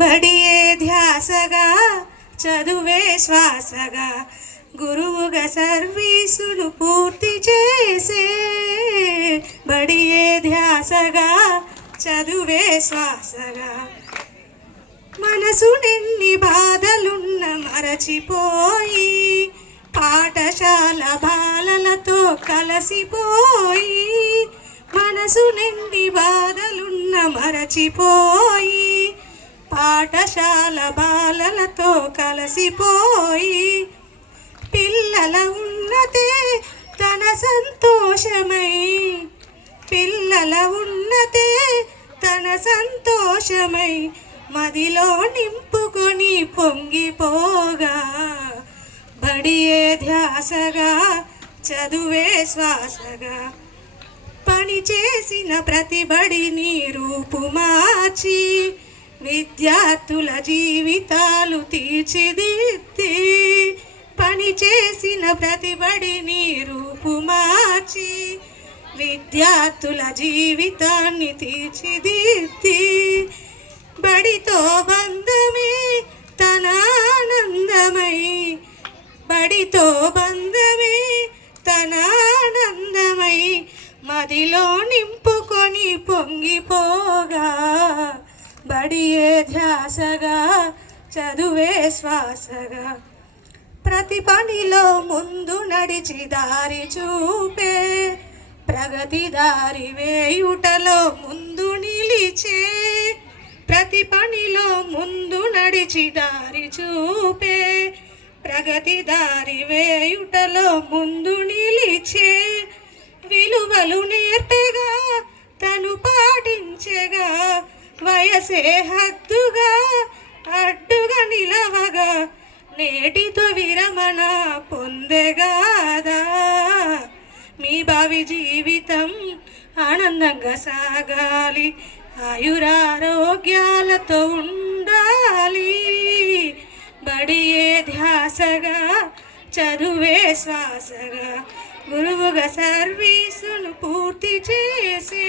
బడియే ధ్యాసగా చదువే శ్వాసగా గురువుగా సర్వీసును పూర్తి చేసే. బడియే ధ్యాసగా చదువే శ్వాసగా మనసు నిన్ని బాధలున్న మరచిపోయి పాఠశాల బాలలతో కలసిపోయి. మనసు నిన్ని బాధలున్న మరచిపోయి పాఠశాల బాలలతో కలసిపోయి. పిల్లల ఉన్నతే తన సంతోషమై పిల్లల ఉన్నతే తన సంతోషమై మదిలో నింపుకొని పొంగిపోగా. బడియే ధ్యాసగా చదువే శ్వాసగా పని చేసిన ప్రతి బడిని రూపుమార్చి విద్యార్థుల జీవితాలు తీర్చిదిద్ది. పని చేసిన ప్రతి బడిని రూపుమార్చి విద్యార్థుల జీవితాన్ని తీర్చిదిద్ది. బడితో బంధమే తన ఆనందమై బడితో బంధమే తన ఆనందమై మదిలో నింపుకొని పొంగిపోగా. బడియే ధ్యాసగా చదువే శ్వాసగా ప్రతి పనిలో ముందు నడిచి దారి చూపే ప్రగతి దారి వేయుటలో ముందు నిలిచే. ప్రతి పనిలో ముందు నడిచి దారి చూపే ప్రగతి దారి వేయుటలో ముందు నిలిచే. విలువలు నేర్పెగా తను పాటించెగా వయసే హద్దుగా అడ్డుగా నిలవగా నేటితో విరమణ పొందెగాదా. మీ భావి జీవితం ఆనందంగా సాగాలి, ఆయురారోగ్యాలతో ఉండాలి. బడియే ధ్యాసగా చదువే శ్వాసగా గురువుగా సర్వీసును పూర్తి చేసే.